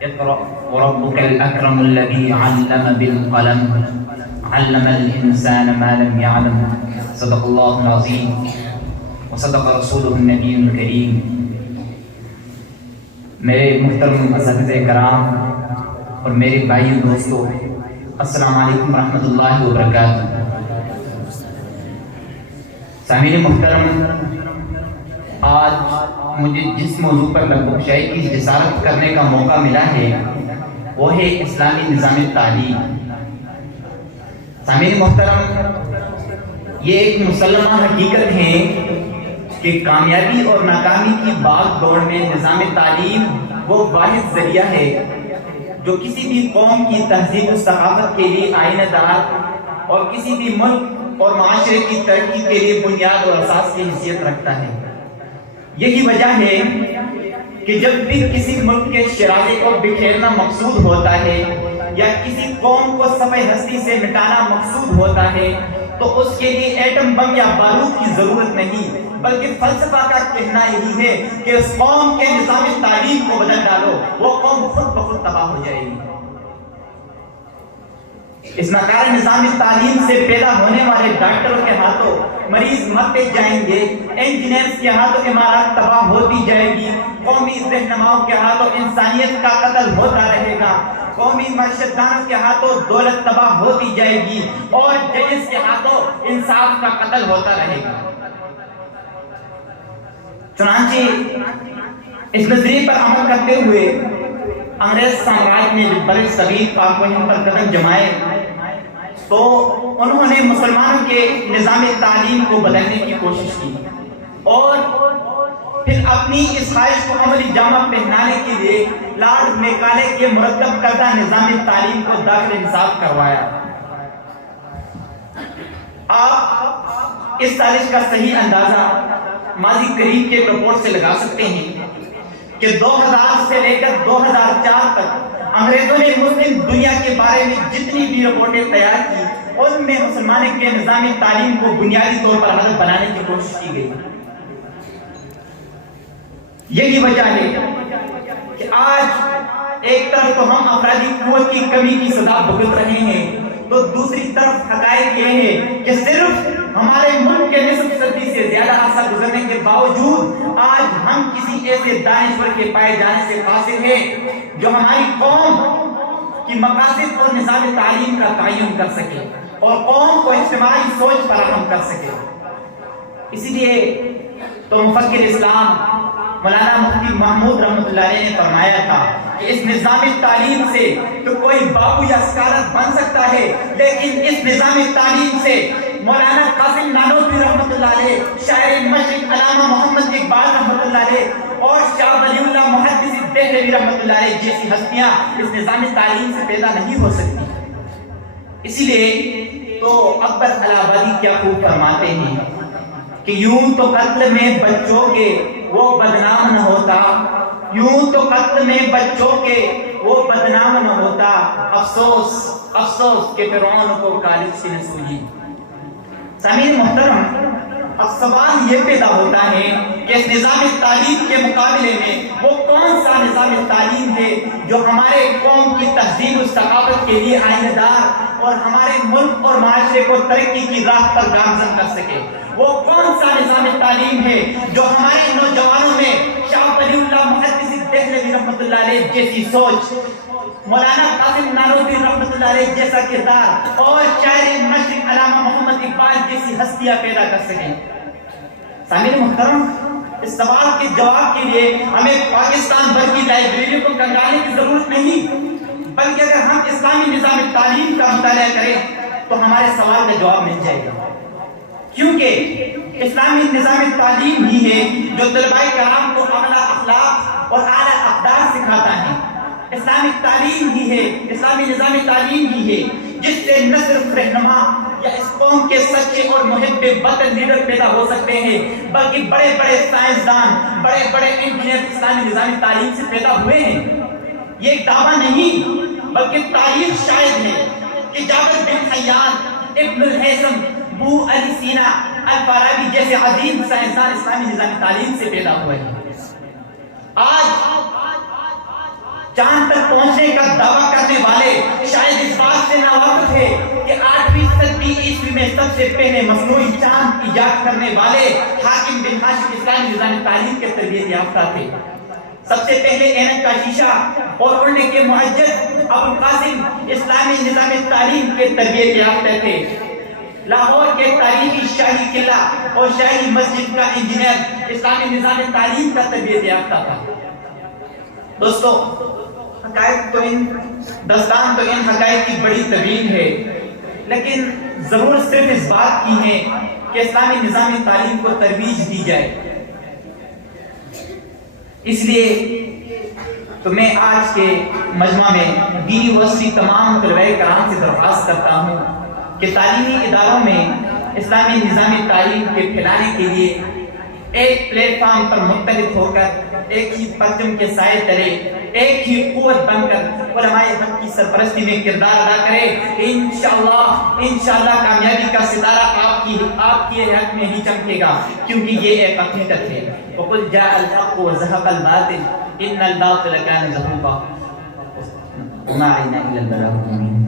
اقرأ وربك الأكرم الذي علم بالقلم علم الإنسان ما لم يعلم صدق الله العظيم وصدق رسوله النبي الكريم. میرے محترم اساتذہ کرام اور میرے بھائیو دوستو، السلام علیکم ورحمۃ اللہ وبرکاتہ. سامعین محترم، آج مجھے جس موضوع پر لب و کشائی کی جسارت کرنے کا موقع ملا ہے وہ ہے اسلامی نظام تعلیم. سامعین محترم، یہ ایک مسلمہ حقیقت ہے کہ کامیابی اور ناکامی کی باغ دوڑ میں نظام تعلیم وہ واحد ذریعہ ہے جو کسی بھی قوم کی تہذیب و ثقافت کے لیے آئینہ دار اور کسی بھی ملک اور معاشرے کی ترقی کے لیے بنیاد اور اساس کی حیثیت رکھتا ہے. یہی وجہ ہے کہ جب بھی کسی ملک کے شرازے کو بکھیرنا مقصود ہوتا ہے یا کسی قوم کو صفحہ ہستی سے مٹانا مقصود ہوتا ہے تو اس کے لیے ایٹم بم یا بارود کی ضرورت نہیں، بلکہ فلسفہ کا کہنا یہی ہے کہ اس قوم کے نظام تعلیم کو بدل ڈالو، وہ قوم خود بخود تباہ ہو جائے گی. اس ناکار نظام تعلیم سے پیدا ہونے والے ڈاکٹروں کے ہاتھوں مریض مرتے جائیں گے، انجینئرز کے ہاتھوں عمارات تباہ ہوتی جائے گی، قومی رہنماؤں کے ہاتھوں انسانیت کا قتل ہوتا رہے گا، قومی معیشتدانوں کے ہاتھوں دولت تباہ ہوتی جائے گی اور ججز کے ہاتھوں انصاف کا قتل ہوتا رہے گا. چنانچہ اس نظریے پر عمل کرتے ہوئے انگریز سامراج نے برِ صغیر پاک و ہند پر قدم جمائے تو انہوں نے مسلمانوں کے نظام تعلیم کو بدلنے کی کوشش کی اور پھر اپنی اس خواہش کو عملی جامہ پہنانے کے لیے لارڈ میکالے کے مرتب کردہ نظام تعلیم کو داخل انصاف کروایا. آپ اس سازش کا صحیح اندازہ ماضی قریب کے رپورٹ سے لگا سکتے ہیں کہ 2000 سے لے کر 2004 تک انگریزوں نے مسلم دنیا کے بارے میں جتنی بھی رپورٹیں تیار کی ان میں مسلمانوں کے نظامی تعلیم کو بنیادی طور پر ہدف بنانے کی کوشش کی گئی. یہی وجہ ہے کہ آج ایک طرف تو ہم افرادی قوت کی کمی کی سزا بھگت رہے ہیں تو دوسری طرف حقائق یہ ہے کہ صرف ہمارے ملک کے نصف صدی سے زیادہ عرصہ گزرنے کے باوجود آج ہم کسی ایسے دانشور کے پائے جانے سے قاصر ہیں جو ہماری قوم کی مقاصد اور نظام تعلیم کا تعین کر سکے اور قوم کو اجتماعی سوچ فراہم کر سکے. اسی لیے تو مفکر اسلام مولانا مفتی محمود رحمۃ اللہ علیہ نے فرمایا تھا کہ اس نظام تعلیم سے تو کوئی بابو یا اسکالر بن سکتا ہے، لیکن اس نظام تعلیم سے مولانا قاسم نانوتوی رحمۃ اللہ علیہ، شاعر مشرق علامہ محمد اقبال رحمۃ اللہ علیہ اور شاہ ولی اللہ محدث دہلوی رحمۃ اللہ علیہ جیسی ہستیاں اس نظام تعلیم سے پیدا نہیں ہو سکتی. اسی لیے تو اکبر الہ آبادی کیا خوب فرماتے ہیں کہ یوں تو قتل میں بچوں کے وہ بدنام نہ ہوتا، یوں تو قتل میں بچوں کے وہ بدنام نہ ہوتا، افسوس افسوس کہ فرعون کو کالج سے نہ سوجی. سامعین محترم، اب سوال یہ پیدا ہوتا ہے کہ اس نظام تعلیم کے مقابلے میں وہ کون سا نظام تعلیم ہے جو ہمارے قوم کی تہذیب و ثقافت کے لیے آئینہ دار اور ہمارے ملک اور معاشرے کو ترقی کی راہ پر گامزن کر سکے. وہ کون سا نظام تعلیم ہے جو ہمارے نوجوانوں میں شاہ ولی اللہ محدث دہلوی رحمۃ اللہ علیہ جیسی سوچ، مولانا قاسم نانوتوی رحمۃ اللہ علیہ جیسا کردار اور شاعر مشرق علامہ محمد اقبال جیسی ہستیاں پیدا کر سکیں. سامعین محترم، اس سوال کے جواب کے لیے ہمیں پاکستان بھر کی لائبریریوں کو کنگالنے کی ضرورت نہیں، بلکہ اگر ہم اسلامی نظام تعلیم کا مطالعہ کریں تو ہمارے سوال کا جواب مل جائے گا. کیونکہ اسلامی نظام تعلیم ہی ہے جو طلباء کرام کو اعلیٰ اخلاق اور اعلیٰ اقدار سکھاتا ہے. اسلامی تعلیم ہی ہے، اسلامی نظام تعلیم ہی ہے جس سے نہ صرف رہنما یا اس قوم کے سچے اور محب وطن لیڈر پیدا ہو سکتے ہیں بلکہ بڑے بڑے سائنسدان، بڑے بڑے انجینئر اسلامی نظام تعلیم سے پیدا ہوئے ہیں. یہ ایک دعویٰ نہیں بلکہ تاریخ شاہد ہے کہ جابر بن حیان، ابن الہیثم، ابو علی سینا، الفارابی جیسے عظیم سائنسدان اسلامی نظام تعلیم سے پیدا ہوئے ہیں. آج چاند تک پہنچنے کا دعویٰ کرنے والے شاید اس بات سے ناواقف ہے کہ 8ویں صدی عیسوی میں سب سے پہلے مصنوعی چاند ایجاد کرنے والے حاکم بن ہاشم اسلامی نظام تعلیم کے تربیت یافتہ تھے. سب سے پہلے اینک کا شیشہ اور اڑنے کے معجز ابو القاسم اسلامی نظام تعلیم کے تربیت یافتہ تھے. لاہور کے تاریخی شاہی قلعہ اور شاہی مسجد کا انجینئر اسلامی نظام تعلیم کا تربیت یافتہ تھا. دوستو حقائق تو داستان تو ان حقائق کی بڑی طویل ہے، لیکن ضرورت صرف اس بات کی ہے کہ اسلامی نظام تعلیم کو ترویج دی جائے. اس لیے تو میں آج کے مجمع میں دینی یونیورسٹی تمام طلباء کرام سے درخواست کرتا ہوں کہ تعلیمی اداروں میں اسلامی نظام تعلیم کے پھیلانے کے لیے ایک پلیٹ فارم پر متحد ہو کر ایک ہی پرچم کے سائے تلے ایک ہی قوت بن کر علماء حق کی سرپرستی میں کردار ادا کرے. انشاءاللہ کامیابی کا ستارہ آپ کی حق میں ہی چمکے گا، کیونکہ یہ ایک حقیقت ہے. وَقُلْ جَاءَ الْحَقُّ وَزَهَقَ الْبَاطِلُ إِنَّ الْبَاطِلَ كَانَ زَهُوقًا وَمَا عَلَيْنَا إِلَّا الْبَلَاغُ الْمُبِينُ.